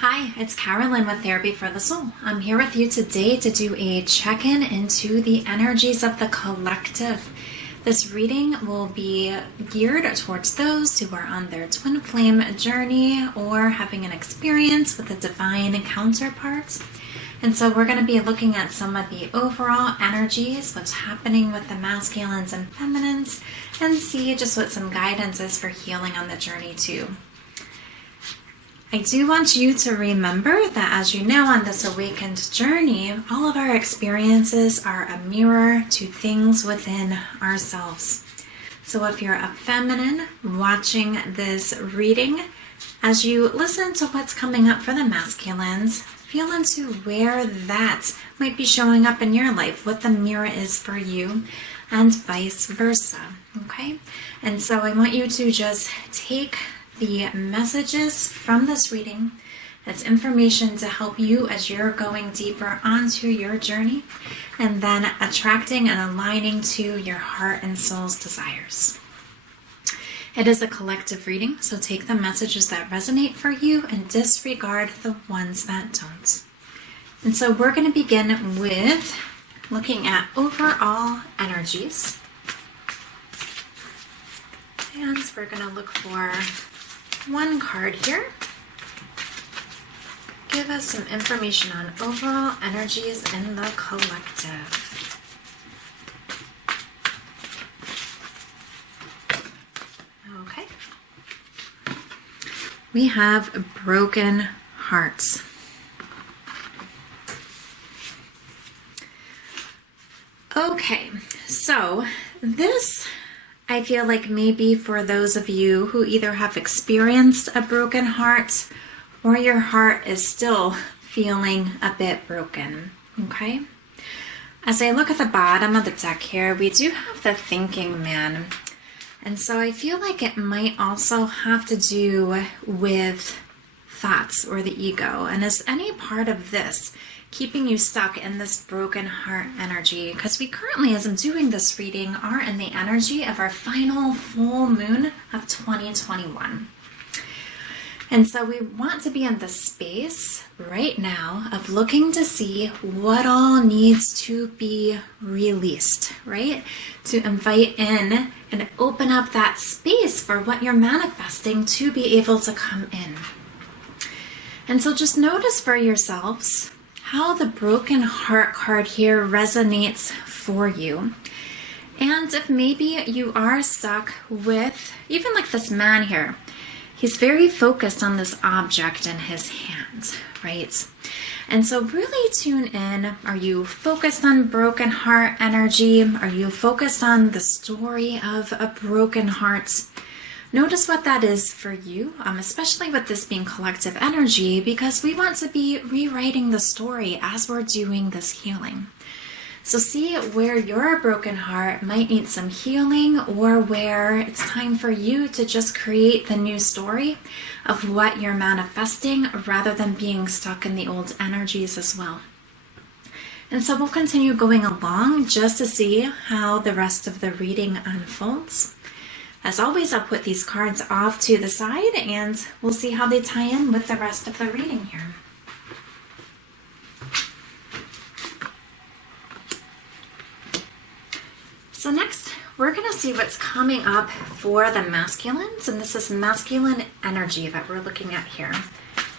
Hi, it's Carolyn with Therapy for the Soul. I'm here with you today to do a check-in into the energies of the collective. This reading will be geared towards those who are on their twin flame journey or having an experience with a divine counterpart. And so we're going to be looking at some of the overall energies, what's happening with the masculines and feminines, and see just what some guidance is for healing on the journey too. I do want you to remember that, as you know, on this awakened journey, all of our experiences are a mirror to things within ourselves. So if you're a feminine watching this reading, as you listen to what's coming up for the masculines, feel into where that might be showing up in your life, what the mirror is for you, and vice versa, okay? And so I want you to just take the messages from this reading as information to help you as you're going deeper onto your journey, and then attracting and aligning to your heart and soul's desires. It is a collective reading, so take the messages that resonate for you and disregard the ones that don't. And so we're going to begin with looking at overall energies. And we're going to look for one card here. Give us some information on overall energies in the collective. Okay. We have broken hearts. Okay, so this, I feel like maybe for those of you who either have experienced a broken heart or your heart is still feeling a bit broken, okay? As I look at the bottom of the deck here, we do have the thinking man. And so I feel like it might also have to do with thoughts or the ego. And is any part of this keeping you stuck in this broken heart energy? Because we currently, as I'm doing this reading, are in the energy of our final full moon of 2021. And so we want to be in the space right now of looking to see what all needs to be released, right? To invite in and open up that space for what you're manifesting to be able to come in. And so just notice for yourselves how the broken heart card here resonates for you. And if maybe you are stuck with, even like this man here, he's very focused on this object in his hand, right? And so really tune in. Are you focused on broken heart energy? Are you focused on the story of a broken heart? Notice what that is for you, especially with this being collective energy, because we want to be rewriting the story as we're doing this healing. So see where your broken heart might need some healing, or where it's time for you to just create the new story of what you're manifesting rather than being stuck in the old energies as well. And so we'll continue going along just to see how the rest of the reading unfolds. As always, I'll put these cards off to the side and we'll see how they tie in with the rest of the reading here. So next, we're going to see what's coming up for the masculines, and this is masculine energy that we're looking at here.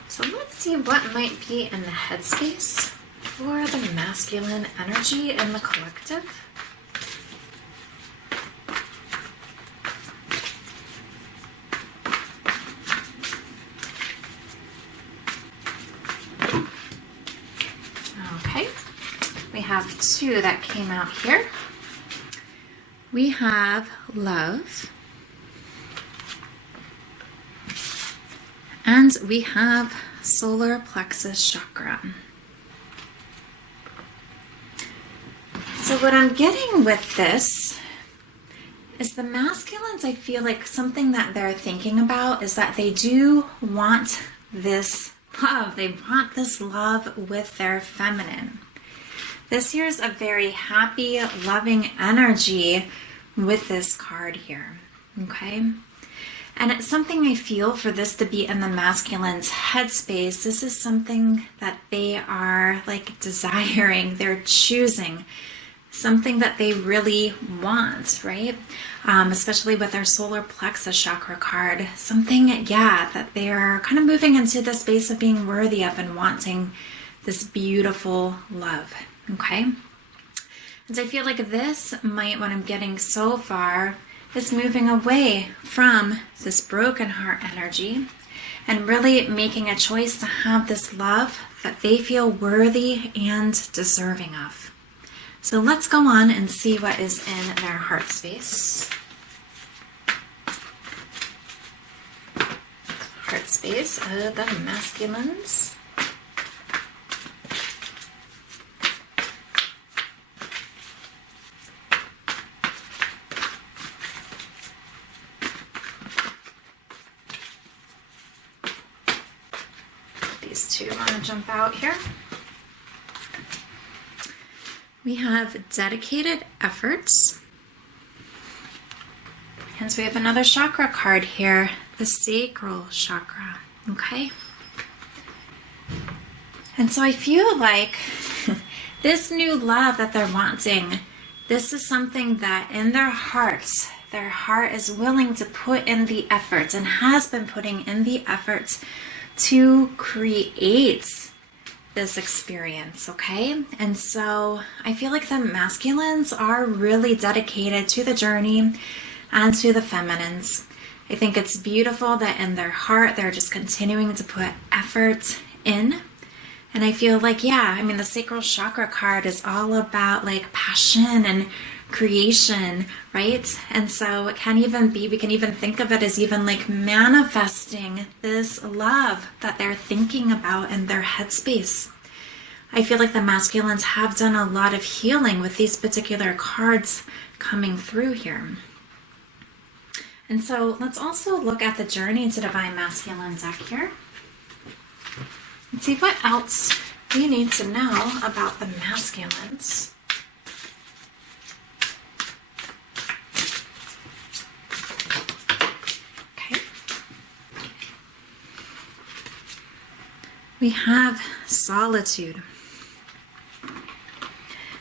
So let's see what might be in the headspace for the masculine energy in the collective. Okay, we have two that came out here. We have love, and we have solar plexus chakra. So what I'm getting with this is the masculines, I feel like something that they're thinking about is that they do want this love. They want this love with their feminine. This here is a very happy, loving energy with this card here, okay? And it's something I feel for this to be in the masculine's headspace. This is something that they are like desiring, they're choosing, something that they really want, right? Especially with our solar plexus chakra card. Something, yeah, that they're kind of moving into the space of being worthy of and wanting this beautiful love, okay? And I feel like this might, what I'm getting so far, is moving away from this broken heart energy and really making a choice to have this love that they feel worthy and deserving of. So let's go on and see what is in their heart space. Heart space of the masculines. These two want to jump out here. We have dedicated efforts. And so we have another chakra card here, the sacral chakra, okay? And so I feel like this new love that they're wanting, this is something that in their hearts, their heart is willing to put in the efforts and has been putting in the efforts to create this experience, okay? And so I feel like the masculines are really dedicated to the journey and to the feminines. I think it's beautiful that in their heart they're just continuing to put effort in. And I feel like, yeah, I mean, the sacral chakra card is all about like passion and creation, right? And so it can even be, we can even think of it as even like manifesting this love that they're thinking about in their headspace. I feel like the masculines have done a lot of healing with these particular cards coming through here. And so let's also look at the Journey to Divine Masculine deck here. And see what else we need to know about the masculines. Okay. We have solitude.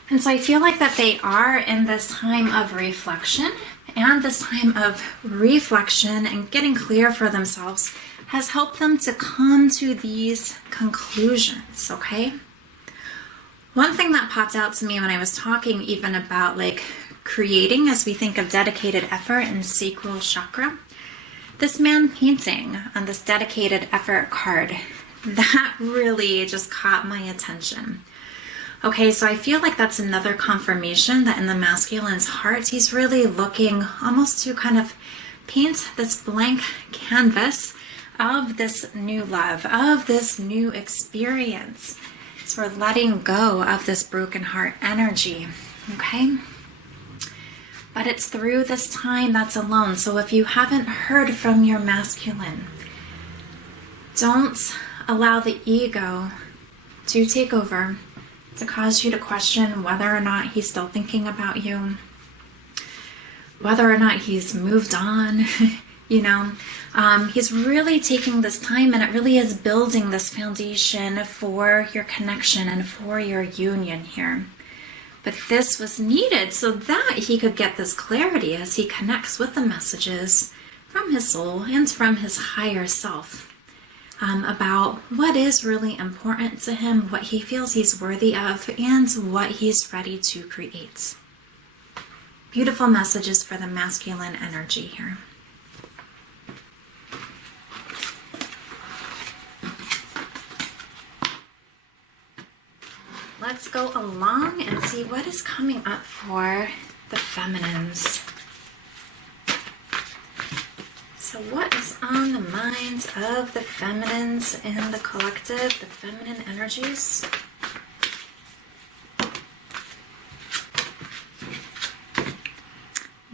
And so I feel like that they are in this time of reflection, and this time of reflection and getting clear for themselves has helped them to come to these conclusions, okay? One thing that popped out to me when I was talking even about like creating, as we think of dedicated effort and sacral chakra, this man painting on this dedicated effort card, that really just caught my attention. Okay, so I feel like that's another confirmation that in the masculine's heart, he's really looking almost to kind of paint this blank canvas of this new love, of this new experience. So we're letting go of this broken heart energy, okay? But it's through this time that's alone. So if you haven't heard from your masculine, don't allow the ego to take over, to cause you to question whether or not he's still thinking about you, whether or not he's moved on, you know. He's really taking this time, and it really is building this foundation for your connection and for your union here. But this was needed so that he could get this clarity as he connects with the messages from his soul and from his higher self. About what is really important to him, what he feels he's worthy of, and what he's ready to create. Beautiful messages for the masculine energy here. Let's go along and see what is coming up for the feminines. So what is on the minds of the feminines in the collective, the feminine energies?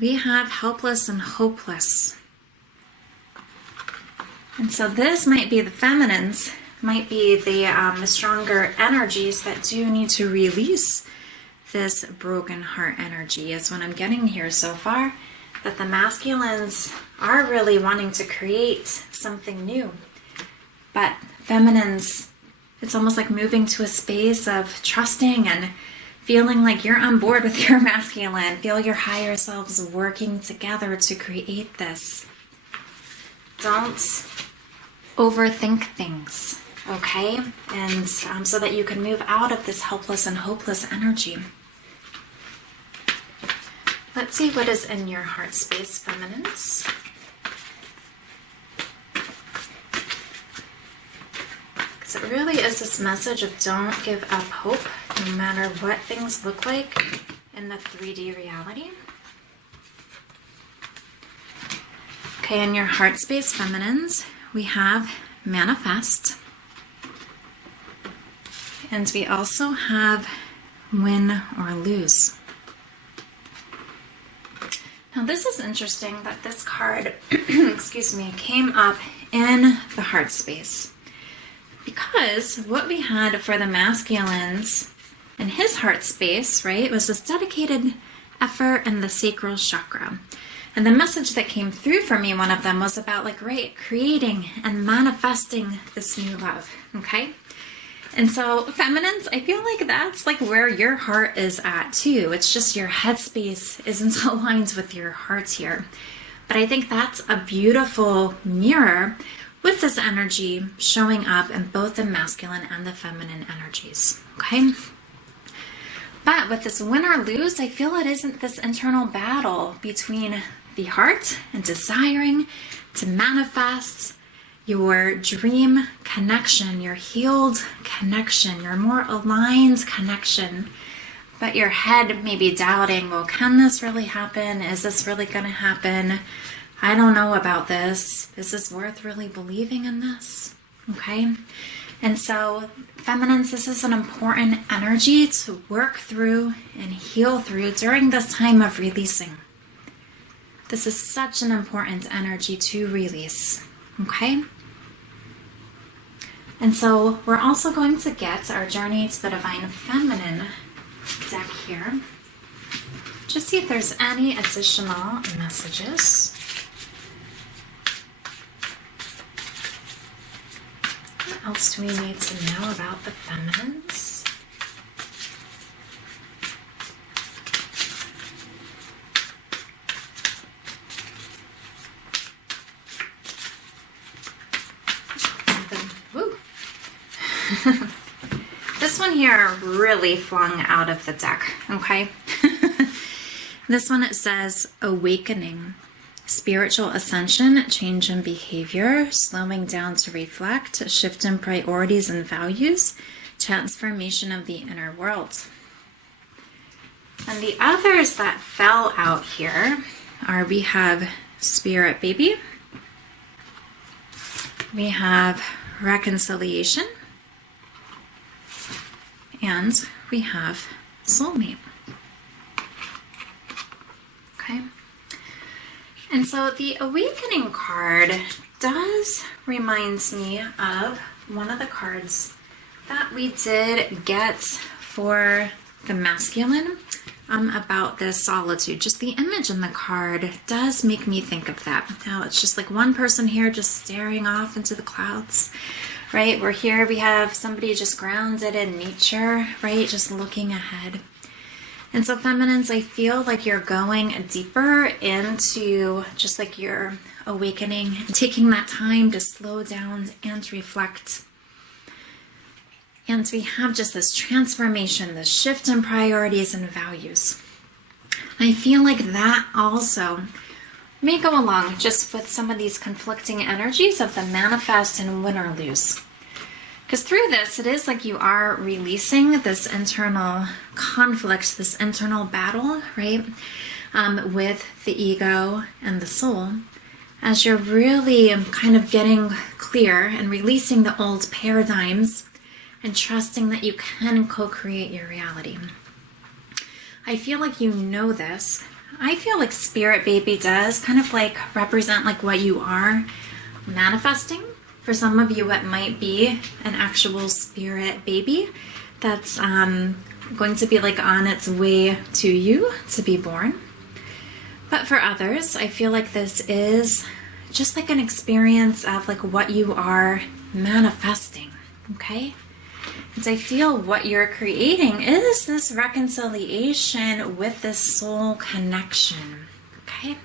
We have helpless and hopeless. And so this might be the feminines, might be the stronger energies that do need to release this broken heart energy is what I'm getting here so far. that the masculines are really wanting to create something new. But feminines, it's almost like moving to a space of trusting and feeling like you're on board with your masculine. Feel your higher selves working together to create this. Don't overthink things, okay? And so that you can move out of this helpless and hopeless energy. Let's see what is in your heart space, feminines. Because it really is this message of don't give up hope, no matter what things look like in the 3D reality. Okay, in your heart space, feminines, we have manifest. And we also have win or lose. Now this is interesting that this card, excuse me, came up in the heart space. Because what we had for the masculines in his heart space, right, was this dedicated effort in the sacral chakra. And the message that came through for me, one of them was about like, right, creating and manifesting this new love, okay? And so feminines, I feel like that's like where your heart is at too. It's just your headspace isn't aligned with your heart here. But I think that's a beautiful mirror with this energy showing up in both the masculine and the feminine energies, okay? But with this win or lose, I feel it isn't this internal battle between the heart and desiring to manifest your dream connection, your healed connection, your more aligned connection, but your head may be doubting, well, can this really happen? Is this really going to happen? I don't know about this. Is this worth really believing in this? Okay. And so, feminines, this is an important energy to work through and heal through during this time of releasing. This is such an important energy to release. Okay? And so, we're also going to get our Journey to the Divine Feminine deck here. Just see if there's any additional messages. What else do we need to know about the feminines? Woo. This one here really flung out of the deck, okay? This one, it says awakening. Spiritual ascension, change in behavior, slowing down to reflect, shift in priorities and values, transformation of the inner world. And the others that fell out here are, we have Spirit Baby, we have Reconciliation, and we have Soulmate. Okay. And so the Awakening card does reminds me of one of the cards that we did get for the masculine about this solitude. Just the image in the card does make me think of that. Now it's just like one person here just staring off into the clouds, right? We're here, we have somebody just grounded in nature, right? Just looking ahead. And so feminines, I feel like you're going deeper into just like your awakening and taking that time to slow down and reflect. And we have just this transformation, this shift in priorities and values. I feel like that also may go along just with some of these conflicting energies of the manifest and win or lose. Because through this, it is like you are releasing this internal conflict, this internal battle, right? With the ego and the soul, as you're really kind of getting clear and releasing the old paradigms and trusting that you can co-create your reality. I feel like you know this. I feel like Spirit Baby does kind of like represent like what you are manifesting. For some of you, it might be an actual spirit baby that's going to be like on its way to you to be born. But for others, I feel like this is just like an experience of like what you are manifesting, okay? And I feel what you're creating is this reconciliation with this soul connection, okay?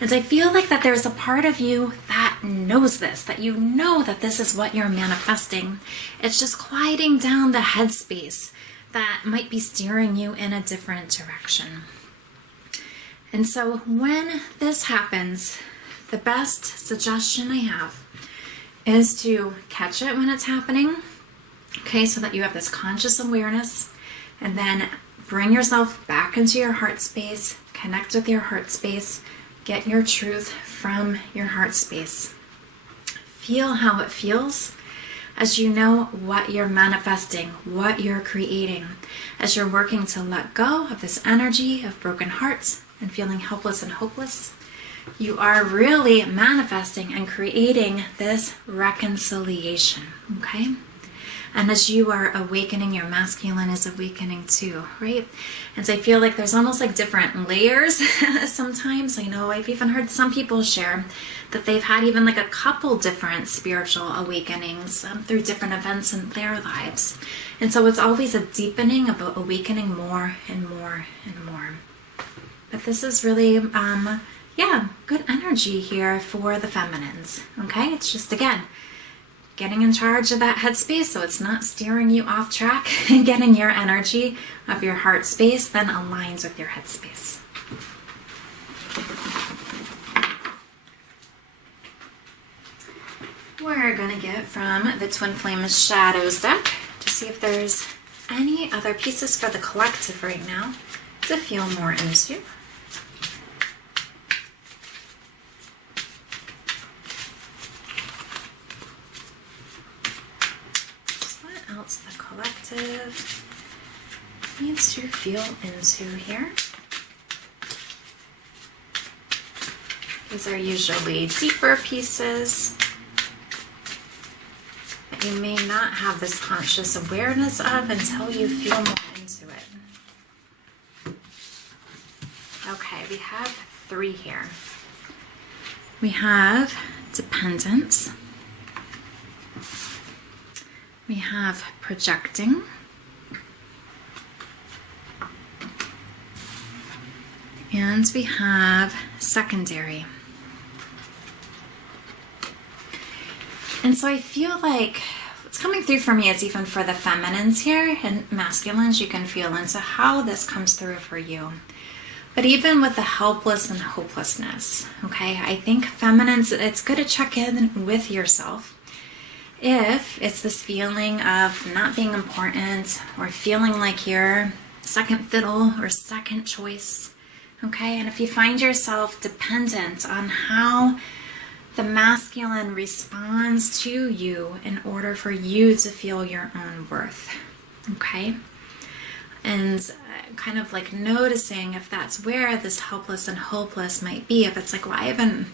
And I feel like that there's a part of you that knows this, that you know that this is what you're manifesting. It's just quieting down the headspace that might be steering you in a different direction. And so when this happens, the best suggestion I have is to catch it when it's happening, okay, so that you have this conscious awareness, and then bring yourself back into your heart space, connect with your heart space, get your truth from your heart space. Feel how it feels as you know what you're manifesting, what you're creating, as you're working to let go of this energy of broken hearts and feeling helpless and hopeless. You are really manifesting and creating this reconciliation, okay? And as you are awakening, your masculine is awakening too, right? And so I feel like there's almost like different layers sometimes. I know I've even heard some people share that they've had even like a couple different spiritual awakenings through different events in their lives. And so it's always a deepening about awakening more and more and more. But this is really, good energy here for the feminines, okay? It's just, again, getting in charge of that headspace so it's not steering you off track, and getting your energy of your heart space then aligns with your headspace. We're going to get from the Twin Flame Shadows deck to see if there's any other pieces for the collective right now to feel more into. The collective needs to feel into here. These are usually deeper pieces that you may not have this conscious awareness of until you feel more into it. Okay, we have 3 here. We have dependent. We have projecting, and we have secondary. And so I feel like what's coming through for me is even for the feminines here and masculines, you can feel into how this comes through for you. But even with the helpless and hopelessness, okay, I think feminines, it's good to check in with yourself. If it's this feeling of not being important or feeling like you're second fiddle or second choice, okay? And if you find yourself dependent on how the masculine responds to you in order for you to feel your own worth, okay? And kind of like noticing if that's where this helpless and hopeless might be. If it's like, well, I haven't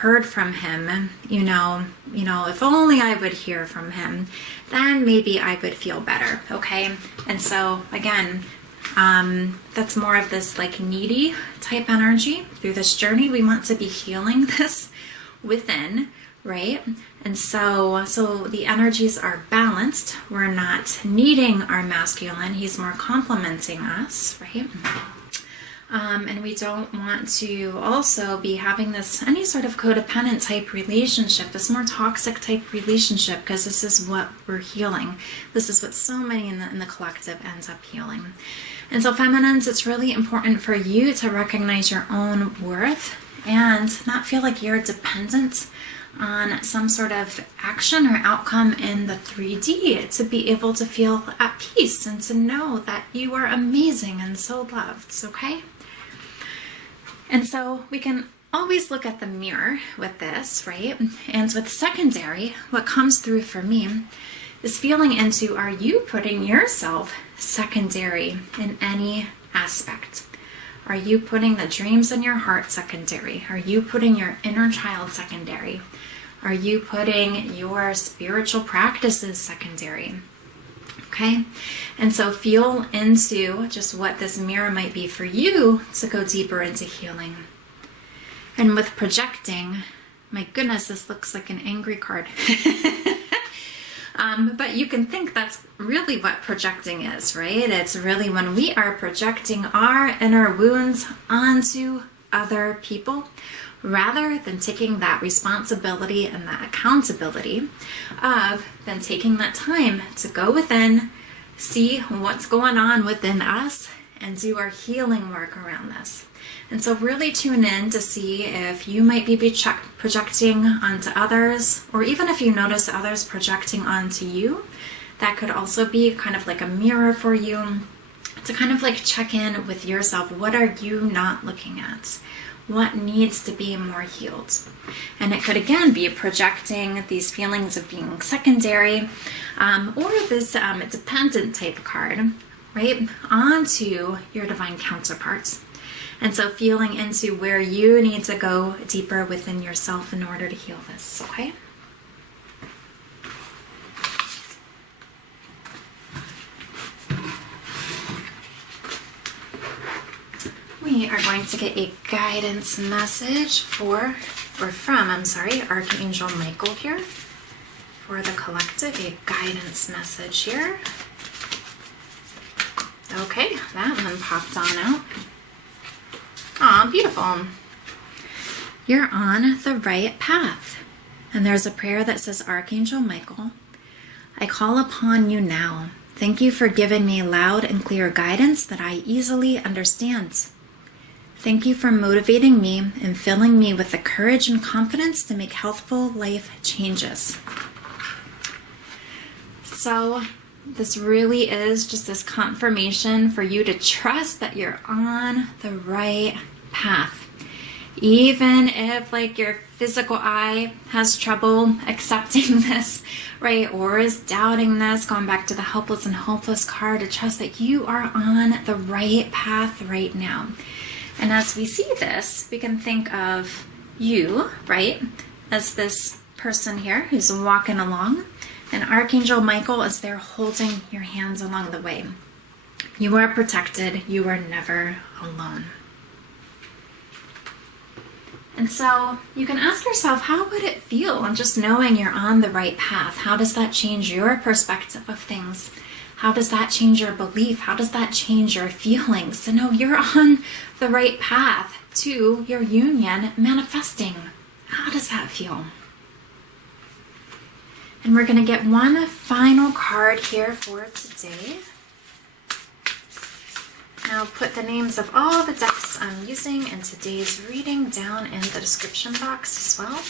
heard from him, you know, if only I would hear from him, then maybe I would feel better, okay? And so again, that's more of this like needy type energy. Through this journey, we want to be healing this within, right? And so the energies are balanced. We're not needing our masculine. He's more complementing us, right? And we don't want to also be having this, any sort of codependent type relationship, this more toxic type relationship, because this is what we're healing. This is what so many in the collective ends up healing. And so feminines, it's really important for you to recognize your own worth and not feel like you're dependent on some sort of action or outcome in the 3D, to be able to feel at peace and to know that you are amazing and so loved, okay? And so we can always look at the mirror with this, right? And with secondary, what comes through for me is feeling into, are you putting yourself secondary in any aspect? Are you putting the dreams in your heart secondary? Are you putting your inner child secondary? Are you putting your spiritual practices secondary? Okay, and so feel into just what this mirror might be for you to go deeper into healing. And with projecting, my goodness, this looks like an angry card. But you can think that's really what projecting is, right? It's really when we are projecting our inner wounds onto other people rather than taking that responsibility and that accountability of then taking that time to go within, see what's going on within us, and do our healing work around this. And so really tune in to see if you might be projecting onto others, or even if you notice others projecting onto you. That could also be kind of like a mirror for you to kind of like check in with yourself. What are you not looking at? What needs to be more healed? And it could again be projecting these feelings of being secondary, or this dependent type card, right, onto your divine counterparts. And so feeling into where you need to go deeper within yourself in order to heal this, okay? We are going to get a guidance message from Archangel Michael here. For the collective, a guidance message here. Okay, that one popped on out. Aw, beautiful. You're on the right path. And there's a prayer that says, Archangel Michael, I call upon you now. Thank you for giving me loud and clear guidance that I easily understand. Thank you for motivating me and filling me with the courage and confidence to make healthful life changes. So this really is just this confirmation for you to trust that you're on the right path. Even if like your physical eye has trouble accepting this, right, or is doubting this, going back to the helpless and hopeless card, to trust that you are on the right path right now. And as we see this, we can think of you, right, as this person here who's walking along. And Archangel Michael is there holding your hands along the way. You are protected. You are never alone. And so you can ask yourself, how would it feel on just knowing you're on the right path? How does that change your perspective of things? How does that change your belief? How does that change your feelings to know you're on the right path to your union manifesting? How does that feel? And we're going to get one final card here for today. Now put the names of all the decks I'm using in today's reading down in the description box as well.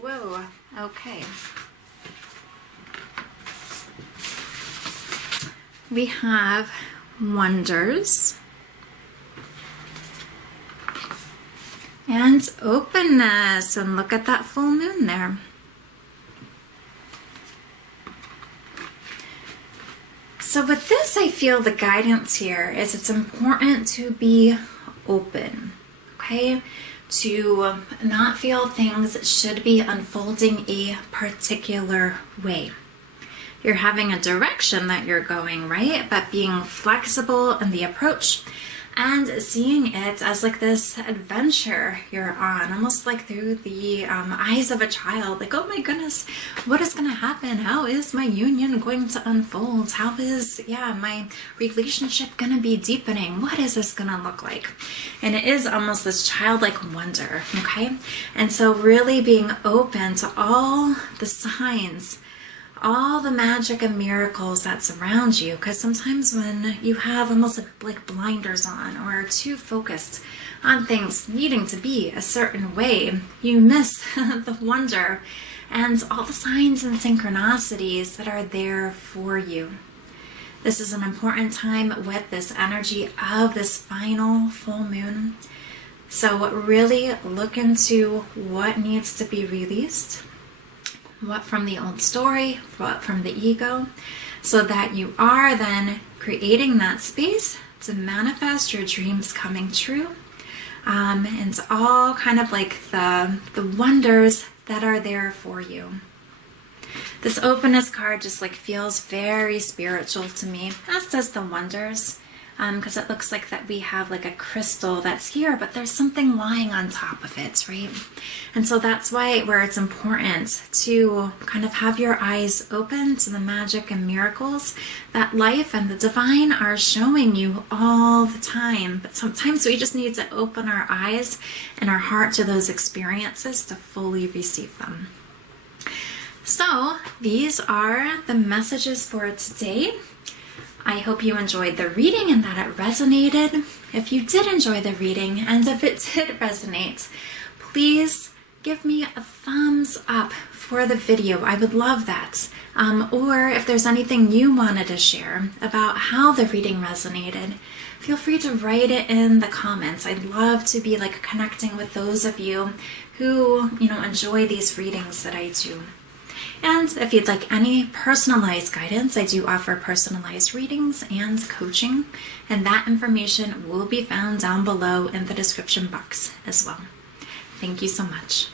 Whoa, okay. We have wonders and openness, and look at that full moon there. So with this, I feel the guidance here is it's important to be open, okay? To not feel things should be unfolding a particular way. You're having a direction that you're going, right? But being flexible in the approach and seeing it as like this adventure you're on, almost like through the eyes of a child. Like, oh my goodness, what is going to happen? How is my union going to unfold? How is, my relationship going to be deepening? What is this going to look like? And it is almost this childlike wonder, okay? And so really being open to all the signs, all the magic and miracles that surround you, because sometimes when you have almost like blinders on or are too focused on things needing to be a certain way, you miss the wonder and all the signs and synchronicities that are there for you. This is an important time with this energy of this final full moon. So really look into what needs to be released, what from the old story, what from the ego, so that you are then creating that space to manifest your dreams coming true. And it's all kind of like the wonders that are there for you. This openness card just like feels very spiritual to me, as does the Wonders, because it looks like that we have like a crystal that's here, but there's something lying on top of it, right? And so that's where it's important to kind of have your eyes open to the magic and miracles that life and the divine are showing you all the time. But sometimes we just need to open our eyes and our heart to those experiences to fully receive them. So these are the messages for today. I hope you enjoyed the reading and that it resonated. If you did enjoy the reading and if it did resonate, please give me a thumbs up for the video. I would love that. Or if there's anything you wanted to share about how the reading resonated, feel free to write it in the comments. I'd love to be like connecting with those of you who, enjoy these readings that I do. And if you'd like any personalized guidance, I do offer personalized readings and coaching, and that information will be found down below in the description box as well. Thank you so much.